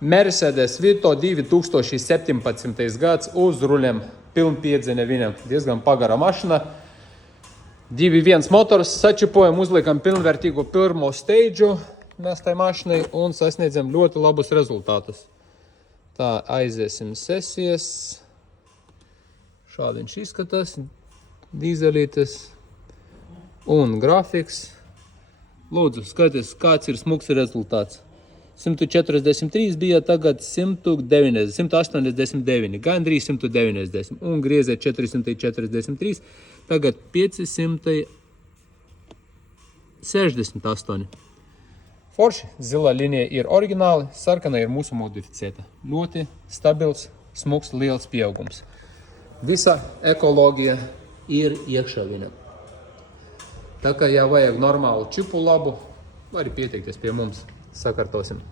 Mercedes Vito 2017. gads uz ruļiem. Pilnpiedzīne viņam. Diezgan pagara mašina. 2.1 motors. Sačipojam, uzliekam pilnvērtīgu pirmo steidžu mēs tai mašinai un sasniedzam ļoti labus rezultātus. Tā, aiziesim sesijas. Šādi viņš izskatās. Dīzelītes un grafiks. Lūdzu, skaties, kāds ir smuks rezultāts. 143 bija, tagad 189, gandrīz 190 un griezē 443, tagad 568. Forši, zilā linija ir oriģināli, sarkana ir mūsu modificēta. Ļoti stabils, smuks, liels pieaugums. Visa ekoloģija ir iekšā viņam. Tā kā, ja vajag normālu čipu labu, var arī pieteikties pie mums. Sakārtosim.